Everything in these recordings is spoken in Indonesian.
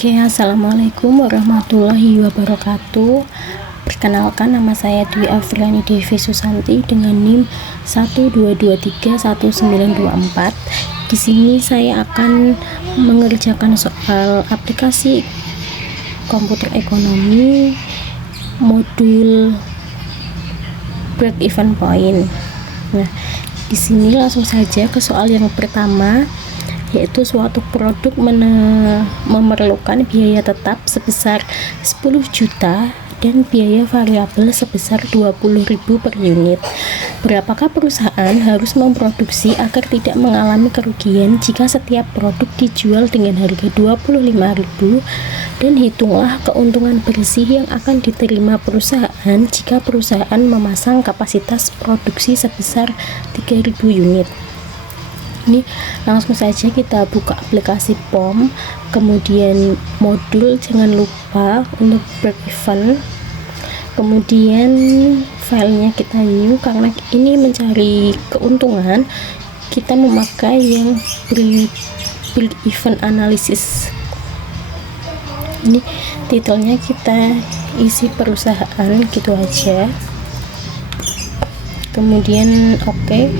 Oke, assalamualaikum warahmatullahi wabarakatuh. Perkenalkan, nama saya Dwi Afriani Devi Susanti dengan NIM 1223194. Di sini saya akan mengerjakan soal aplikasi komputer ekonomi modul break even point. Nah, di sini langsung saja ke soal yang pertama, yaitu suatu produk memerlukan biaya tetap sebesar 10 juta dan biaya variabel sebesar 20.000 per unit. Berapakah perusahaan harus memproduksi agar tidak mengalami kerugian jika setiap produk dijual dengan harga 25.000, dan hitunglah keuntungan bersih yang akan diterima perusahaan jika perusahaan memasang kapasitas produksi sebesar 3.000 unit. Ini langsung saja kita buka aplikasi POM, kemudian modul, jangan lupa untuk break even, kemudian filenya kita new, karena ini mencari keuntungan kita memakai yang break even analysis. Ini titelnya kita isi perusahaan gitu aja, kemudian oke.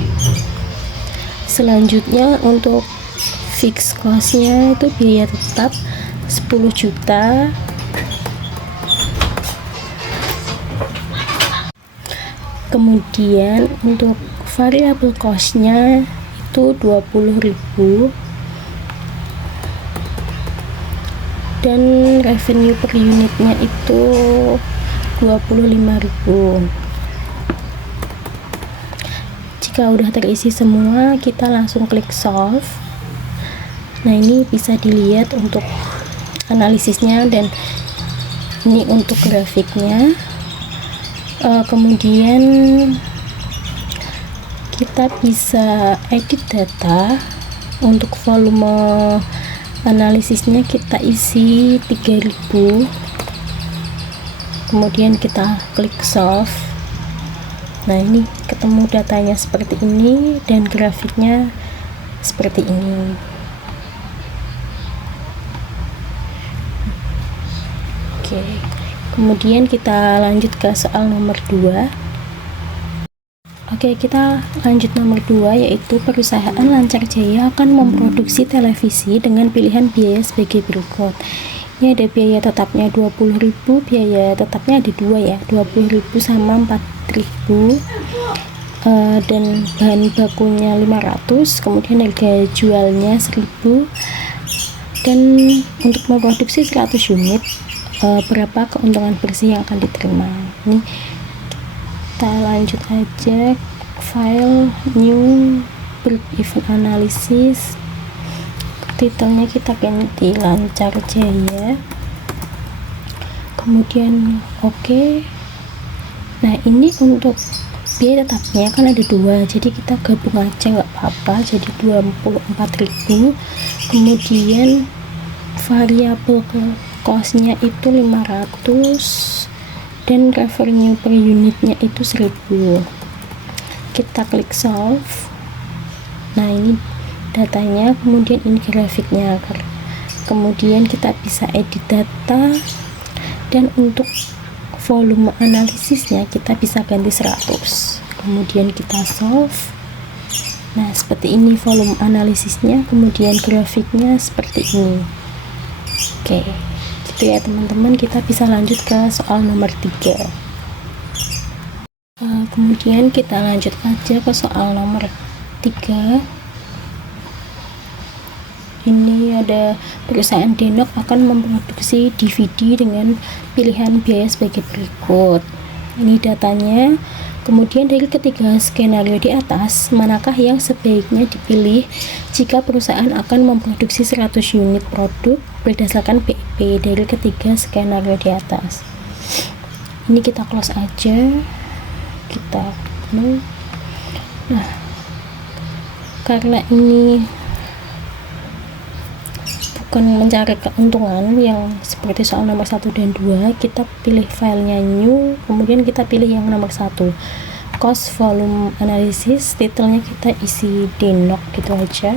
Selanjutnya untuk fixed cost-nya itu biaya tetap 10 juta. Kemudian untuk variable cost-nya itu 20.000 dan revenue per unitnya itu 25.000. Jika udah terisi semua, kita langsung klik solve. Nah, ini bisa dilihat untuk analisisnya dan ini untuk grafiknya. Kemudian kita bisa edit data. Untuk volume analisisnya kita isi 3.000, kemudian kita klik solve. Nah, ini ketemu datanya seperti ini dan grafiknya seperti ini. Oke, kemudian kita lanjut ke soal nomor 2. Oke, kita lanjut nomor 2, yaitu perusahaan Lancar Jaya akan memproduksi televisi dengan pilihan biaya sebagai berikut. Ini ada biaya tetapnya 20.000, biaya tetapnya ada dua ya, 20.000 sama 4.000, dan bahan bakunya 500, kemudian harga jualnya 1.000, dan untuk memproduksi 100 unit, berapa keuntungan bersih yang akan diterima. Ini kita lanjut aja, file new break even analysis, titelnya kita ganti Lancar Jaya, kemudian oke. Nah, ini untuk biaya tetapnya kan ada dua, jadi kita gabung aja nggak apa-apa, jadi 24.000. Kemudian variabel cost-nya itu 500 dan revenue per unitnya itu 1.000. Kita klik solve. Nah, ini datanya, kemudian ini grafiknya, kemudian kita bisa edit data, dan untuk volume analisisnya kita bisa ganti 100, kemudian kita solve. Nah, seperti ini volume analisisnya, kemudian grafiknya seperti ini. Oke, gitu ya teman-teman. Kita bisa lanjut ke soal nomor 3. Kemudian kita lanjut aja ke soal nomor 3. Ini ada perusahaan Denok akan memproduksi DVD dengan pilihan biaya sebagai berikut. Ini datanya. Kemudian dari ketiga skenario di atas, manakah yang sebaiknya dipilih jika perusahaan akan memproduksi 100 unit produk berdasarkan BIP dari ketiga skenario di atas. Ini kita close aja. Nah, karena ini bukan mencari keuntungan yang seperti soal nomor 1 dan 2, kita pilih filenya new, kemudian kita pilih yang nomor 1, cost volume analysis, titelnya kita isi Denok gitu aja.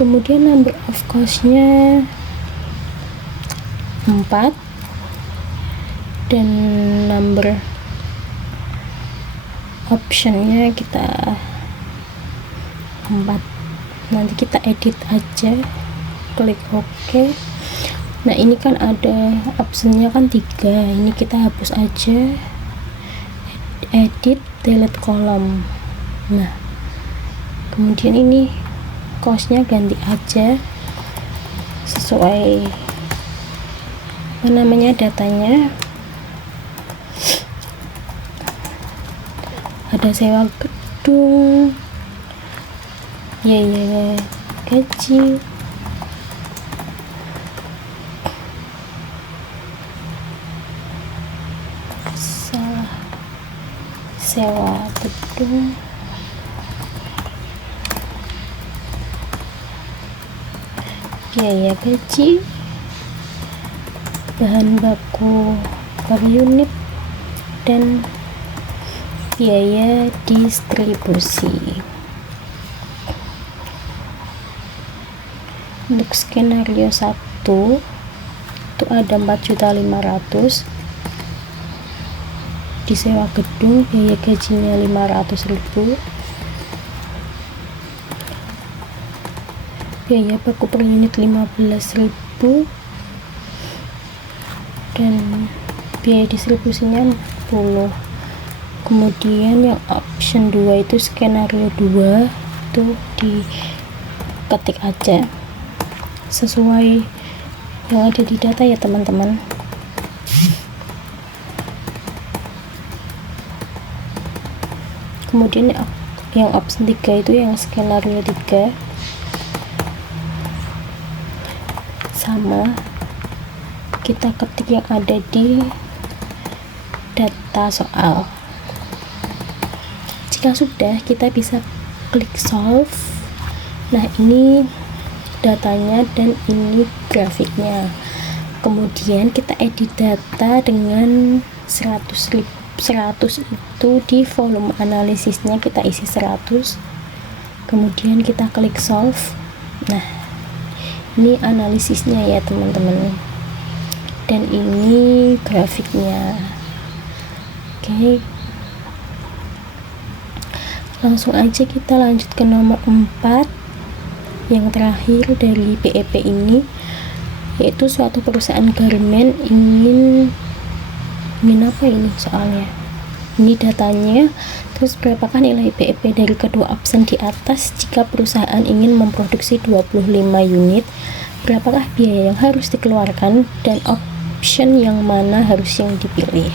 Kemudian number of cost-nya 4 dan number optionnya kita 4. Nanti kita edit aja, klik OK. Nah ini kan ada optionnya kan 3, ini kita hapus aja, edit delete column. Nah kemudian ini costnya ganti aja sesuai apa namanya datanya. Ada sewa gedung, biaya gaji, sewa gedung, biaya gaji, bahan baku per unit, dan biaya distribusi. Untuk skenario 1 itu ada 4.500.000, disewa gedung biaya gajinya 500.000, biaya baku per unit 15.000, dan biaya distribusinya 10. Kemudian yang option 2 itu skenario 2 itu diketik aja sesuai yang ada di data ya teman-teman. Kemudian yang option 3 itu yang skenario 3 sama, kita ketik yang ada di data soal. Jika sudah, kita bisa klik solve. Nah ini datanya dan ini grafiknya. Kemudian kita edit data dengan 100 itu di volume analisisnya kita isi 100. Kemudian kita klik solve. Nah ini analisisnya ya teman-teman, dan ini grafiknya. Oke, langsung aja kita lanjut ke nomor 4 yang terakhir dari BEP ini, yaitu suatu perusahaan garmen ingin apa ini soalnya, ini datanya. Terus berapakah nilai BEP dari kedua option di atas jika perusahaan ingin memproduksi 25 unit, berapakah biaya yang harus dikeluarkan, dan option yang mana harus yang dipilih.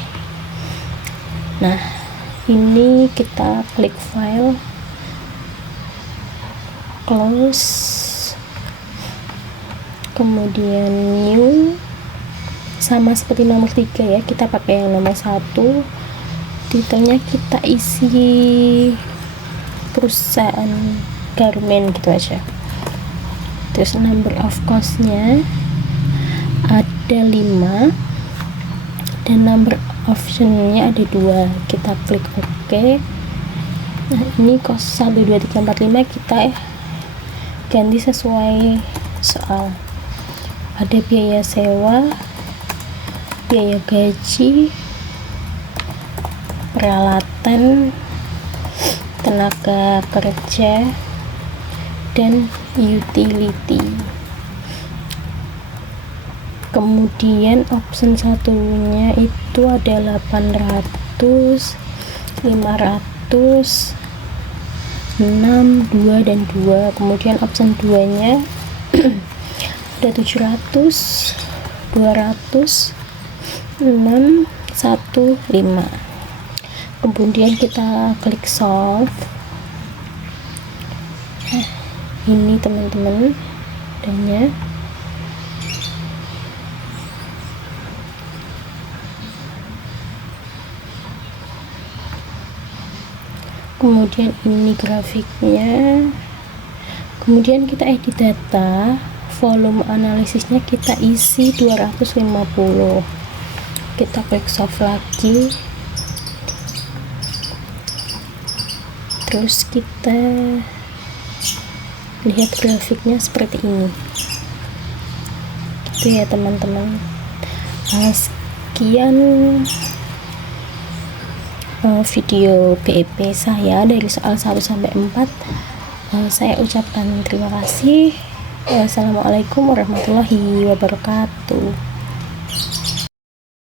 Nah ini kita klik file, close, kemudian new, sama seperti nomor 3 ya, kita pakai yang nomor 1. Detailnya kita isi perusahaan garmen gitu aja. Terus number of cost-nya ada 5 dan number option-nya ada 2. Kita klik OK. Nah ini cost 1, 2, 3, 4, 5 kita ganti sesuai soal. Ada biaya sewa, biaya gaji, peralatan, tenaga kerja, dan utility. Kemudian option satunya itu ada 800, 500, 6, 2, dan 2. Kemudian option 2 nya ada 700, 200, 6, 1, 5. Kemudian kita klik solve. Ini teman-teman dananya. Kemudian ini grafiknya. Kemudian kita edit data, volume analisisnya kita isi 250. Kita klik solve lagi, terus kita lihat grafiknya seperti ini gitu ya teman-teman. Sekian video BEP saya dari soal 1 sampai 4. Saya ucapkan terima kasih. Wassalamualaikum warahmatullahi wabarakatuh.